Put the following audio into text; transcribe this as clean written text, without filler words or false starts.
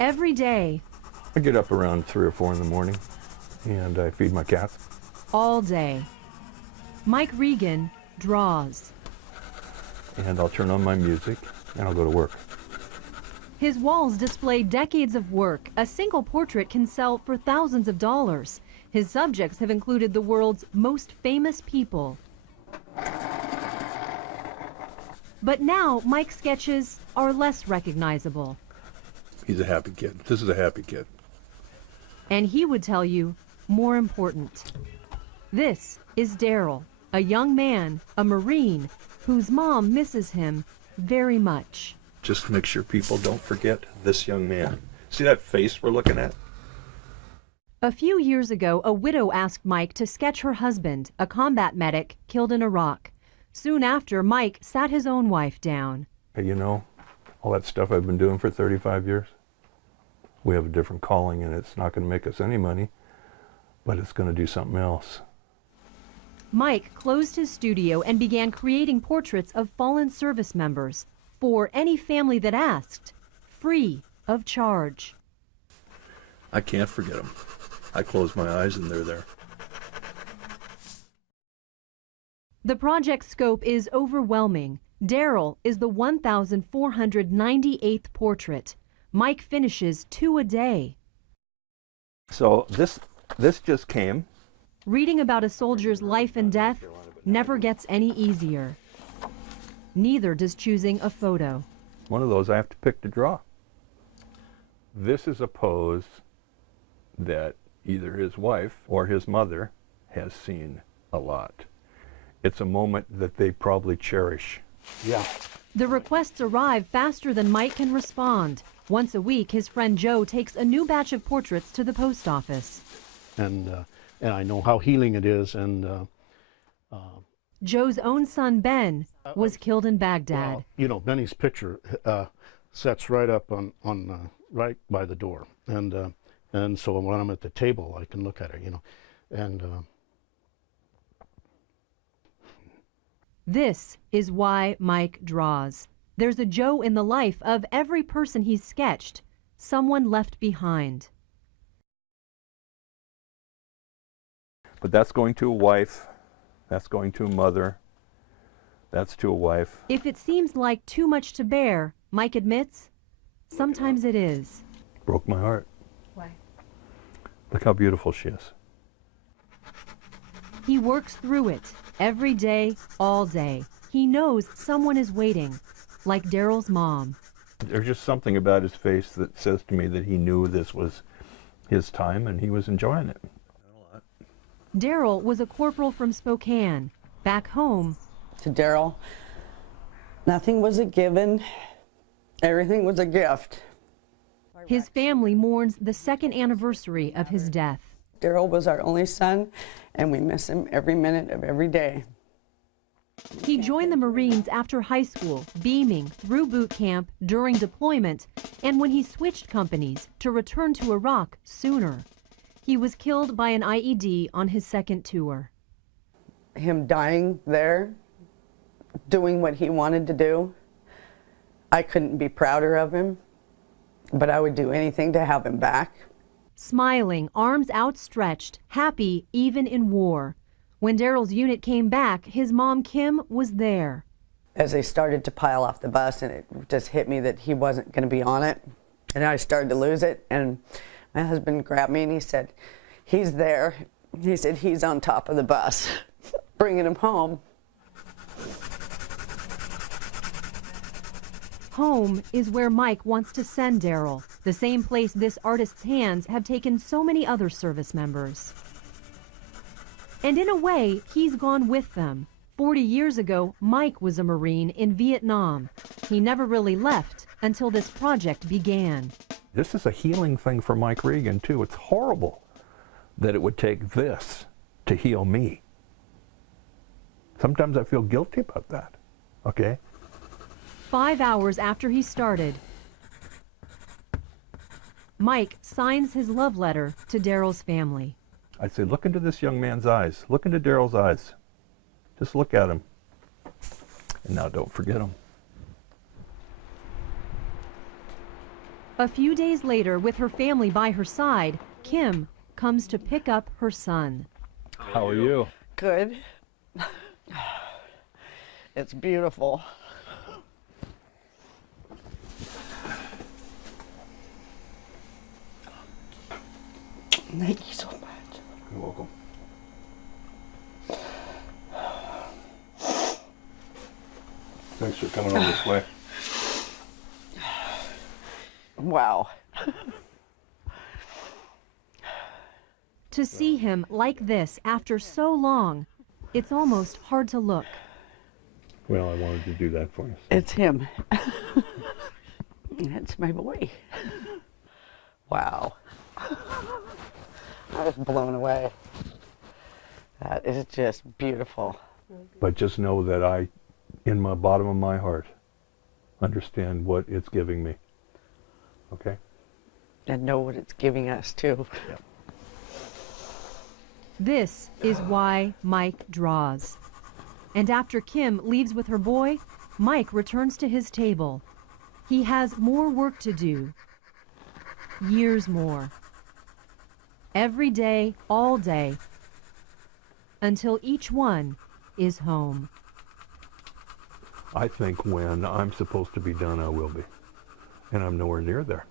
Every day, I get up around 3 or 4 in the morning and I feed my cats. all day, Mike Regan draws. And I'll turn on my music and I'll go to work. His walls display decades of work. A single portrait can sell for thousands of dollars. His subjects have included the world's most famous people. But now Mike's sketches are less recognizable. He's a happy kid. This is a happy kid. And he would tell you, more important. This is Daryl, a young man, a Marine, whose mom misses him very much. Just to make sure people don't forget this young man. See that face we're looking at? A few years ago, a widow asked Mike to sketch her husband, a combat medic killed in Iraq. Soon after, Mike sat his own wife down. Hey, you know, all that stuff I've been doing for 35 years, we have a different calling and it's not going to make us any money, but it's going to do something else. Mike closed his studio and began creating portraits of fallen service members for any family that asked, free of charge. I can't forget them. I close my eyes and they're there. The project scope is overwhelming. Daryl is the 1,498th portrait. Mike finishes 2 a day. So this just came. Reading about a soldier's life and death never gets any easier. Neither does choosing a photo. One of those I have to pick to draw. This is a pose that either his wife or his mother has seen a lot. It's a moment that they probably cherish. Yeah. The requests arrive faster than Mike can respond. Once a week, his friend Joe takes a new batch of portraits to the post office. And I know how healing it is. And Joe's own son, Ben, was killed in Baghdad. well, you know, Benny's picture sets right up on right by the door. And so when I'm at the table, I can look at it, you know. And This is why Mike draws. There's a Joe in the life of every person he's sketched, someone left behind. But that's going to a wife, that's going to a mother, that's to a wife. If it seems like too much to bear, Mike admits, sometimes it is. Broke my heart. Why? Look how beautiful she is. He works through it every day, all day. He knows someone is waiting, like Daryl's mom. There's just something about his face that says to me that he knew this was his time and he was enjoying it. Daryl was a corporal from Spokane. Back home, To Daryl, nothing was a given, everything was a gift. his family mourns the 2nd anniversary of his death. Daryl was our only son, and we miss him every minute of every day. He joined the Marines after high school, beaming through boot camp, during deployment, and when he switched companies to return to Iraq sooner. He was killed by an IED on his 2nd tour. Him dying there, doing what he wanted to do, I couldn't be prouder of him, but I would do anything to have him back. Smiling, arms outstretched, happy even in war. When Daryl's unit came back, his mom, Kim, was there. As they started to pile off the bus, and it just hit me that he wasn't going to be on it, and I started to lose it, and my husband grabbed me and he said, he's there. He said, he's on top of the bus, bringing him home. Home is where Mike wants to send Daryl, the same place this artist's hands have taken so many other service members. And in a way, he's gone with them. 40 years ago, Mike was a Marine in Vietnam. He never really left until this project began. This is a healing thing for Mike Regan too. It's horrible that it would take this to heal me. Sometimes I feel guilty about that, okay? 5 hours after he started, Mike signs his love letter to Daryl's family. I'd say, look into this young man's eyes. Look into Daryl's eyes. Just look at him. And now don't forget him. A few days later, with her family by her side, Kim comes to pick up her son. How are you? Good. It's beautiful. Thank you so much. You're welcome. Thanks for coming over this way. Wow. To see him like this after so long, it's almost hard to look. Well, I wanted to do that for you. It's him. It's my boy. Wow. I was blown away. That is just beautiful. But just know that I, in my bottom of my heart, understand what it's giving me. Okay? And know what it's giving us, too. Yep. This is why Mike draws. And after Kim leaves with her boy, Mike returns to his table. He has more work to do. Years more. Every day, all day, until each one is home. I think when I'm supposed to be done, I will be. And I'm nowhere near there.